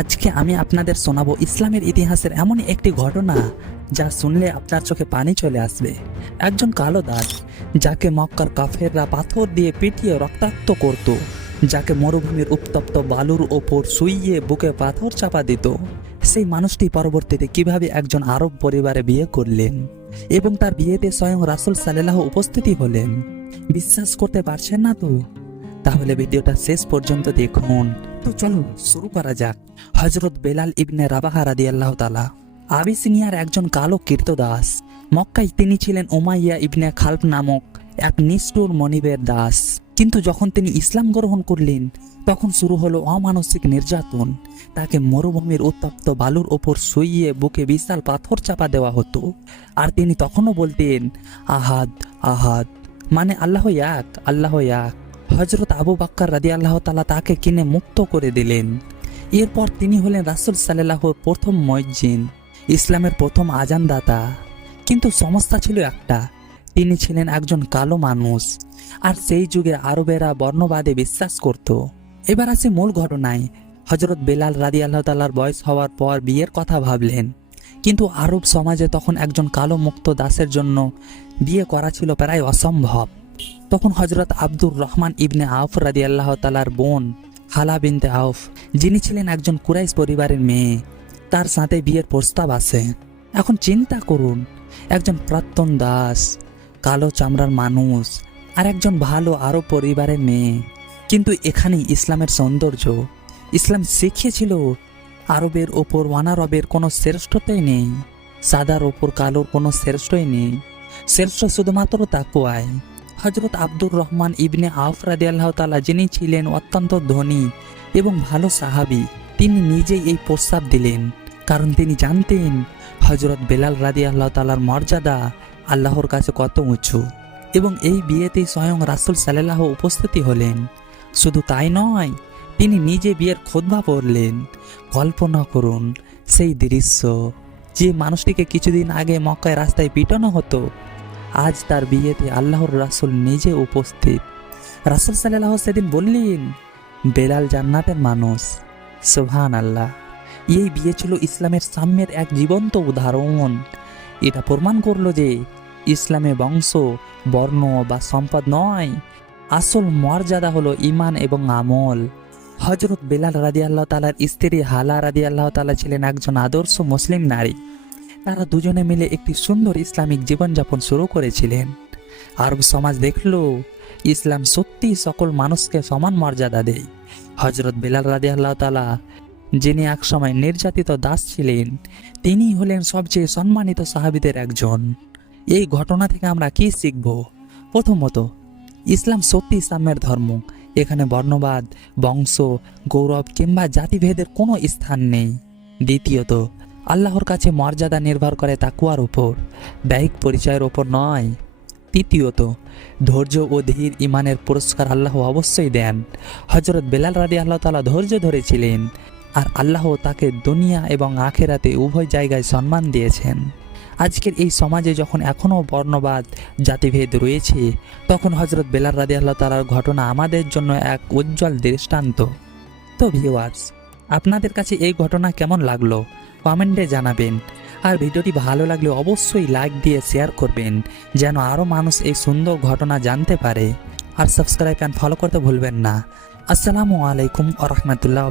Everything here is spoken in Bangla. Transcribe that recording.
আজকে আমি আপনাদের শোনাবো ইসলামের ইতিহাসের এমন একটি ঘটনা যা শুনলে আপনার চোখে পানি চলে আসবে। একজন কালো দাস যাকে মক্কার কাফেররা পাথর দিয়ে পিটিয়ে রক্তাক্ত করত, যাকে মরুভূমির উত্তপ্ত বালুর ওপর শুইয়ে বুকে পাথর চাপা দিত। সেই মানুষটি পরবর্তীতে কীভাবে একজন আরব পরিবারে বিয়ে করলেন এবং তার বিয়েতে স্বয়ং রাসুল সাল্লাহ উপস্থিতি হলেন? বিশ্বাস করতে পারছেন না তো? তাহলে ভিডিওটা শেষ পর্যন্ত দেখুন। তো চলো শুরু করা যাক। হজরত বেলাল ইবনে রাবাহা রাদি আল্লাহ তালা আবিসিনিয়ার একজন কালো কীর্তদাস মক্কায় তিনি ছিলেন ওমাইয়া ইবনে খালফ নামক এক নিষ্ঠুর মনিবের দাস। কিন্তু যখন তিনি ইসলাম গ্রহণ করলেন, তখন শুরু হলো অমানসিক নির্যাতন। তাকে মরুভূমির উত্তপ্ত বালুর ওপর শুইয়ে বুকে বিশাল পাথর চাপা দেওয়া হতো। আর তিনি তখনও বলতেন, আহাদ আহাদ। মানে আল্লাহ এক আল্লাহ এক। হজরত আবু বাক্কার রাদি আল্লাহ তালা তাকে কিনে মুক্ত করে দিলেন। এরপর তিনি হলেন রাসুল সাল্লাহর প্রথম মসজিদ, ইসলামের প্রথম আজানদাতা। কিন্তু সমস্যা ছিল একটা, তিনি ছিলেন একজন কালো মানুষ, আর সেই যুগে আরবেরা বর্ণবাদে বিশ্বাস করত। এবার আসি মূল ঘটনায়। হজরত বেলাল রাদি আল্লাহ তাল্লার বয়স হওয়ার পর বিয়ের কথা ভাবলেন। কিন্তু আরব সমাজে তখন একজন কালো মুক্ত দাসের জন্য বিয়ে করা ছিল প্রায় অসম্ভব। তখন হজরত আব্দুর রহমান ইবনে আউফ রাদি আল্লাহ তালার বোন হালা বিনতে আউফ, যিনি ছিলেন একজন কুরাইশ পরিবারের মেয়ে, তার সাথে বিয়ের প্রস্তাব আসে এখন চিন্তা করুন, একজন প্রাক্তন দাস, কালো চামড়ার মানুষ আর একজন ভালো আরব পরিবারের মেয়ে। কিন্তু এখানেই ইসলামের সৌন্দর্য, ইসলাম শিখিয়েছিল আরবের ওপর ওয়ানারবের কোনো শ্রেষ্ঠতাই নেই, সাদার ওপর কালোর কোনো শ্রেষ্ঠই নেই। শ্রেষ্ঠ শুধুমাত্র তাকুয়ায়। হজরত আব্দুর রহমান ইবনে আউফ রাদি আল্লাহ তালা যিনি ছিলেন অত্যন্ত ধনী এবং ভালো সাহাবি, তিনি নিজেই এই প্রস্তাব দিলেন। কারণ তিনি জানতেন হজরত বেলাল রাদি আল্লাহ তালার মর্যাদা আল্লাহর কাছে কত উঁচু। এবং এই বিয়েতেই স্বয়ং রাসুল সাল্লাহ উপস্থিতি হলেন। শুধু তাই নয়, তিনি নিজে বিয়ের খোদবা পড়লেন। কল্পনা করুন, সেই দৃশ্য, যে মানুষটিকে কিছুদিন আগে মক্কায় রাস্তায় পিটানো হতো আজ তার বিয়েতে আল্লাহর রাসুল নিজে উপস্থিত। রাসুল সাল্লাহ সেদিন বললেন, বেলাল জান্নাতের মানুষ সোহান আল্লাহ এই বিয়ে ছিল ইসলামের সাম্যের এক জীবন্ত উদাহরণ। এটা প্রমাণ করল যে ইসলামে বংশ, বর্ণ বা সম্পদ নয়, আসল মর্যাদা হলো ইমান এবং আমল। হজরত বেলাল রাদি আল্লাহ তালার স্ত্রী হালা রাদি আল্লাহ তালা ছিলেন একজন আদর্শ মুসলিম নারী। তারা দুজনে মিলে একটি সুন্দর ইসলামিক জীবনযাপন শুরু করেছিলেন। আরব সমাজ দেখল, ইসলাম সত্যি সকল মানুষকে সমান মর্যাদা দেয়। হজরত বেলাল রাদি আল্লাহ তালা যিনি একসময় নির্যাতিত দাস ছিলেন, তিনি হলেন সবচেয়ে সম্মানিত সাহাবিদের একজন। এই ঘটনা থেকে আমরা কি শিখব? প্রথমত, ইসলাম সত্যি ইসলামের ধর্ম। এখানে বর্ণবাদ, বংশ, গৌরব কিংবা জাতিভেদের কোনো স্থান নেই। দ্বিতীয়ত আল্লাহর কাছে মর্যাদা নির্ভর করে তাকুয়ার উপর, ব্যয়িক পরিচয়ের ওপর নয়। তৃতীয়ত, ধৈর্য ও ধীর ইমানের পুরস্কার আল্লাহ অবশ্যই দেন। হজরত বেলাল রাদি আল্লাহ তালা ধৈর্য ধরেছিলেন আর আল্লাহ তাকে দুনিয়া এবং আখেরাতে উভয় জায়গায় সম্মান দিয়েছেন। আজকের এই সমাজে যখন এখনও বর্ণবাদ, জাতিভেদ রয়েছে, তখন হজরত বেলাল রাদি আল্লাহ তালার ঘটনা আমাদের জন্য এক উজ্জ্বল দৃষ্টান্ত। তো ভিউয়ার্স আপনাদের কাছে এই ঘটনা কেমন লাগল? কমেন্টে জানাবেন। আর ভিডিওটি ভালো লাগলে অবশ্যই লাইক দিয়ে শেয়ার করবেন, যেন আরও মানুষ এই সুন্দর ঘটনা জানতে পারে। আর সাবস্ক্রাইব অ্যান্ড ফলো করতে ভুলবেন না। আসসালামু আলাইকুম আ রহমতুল্লাহ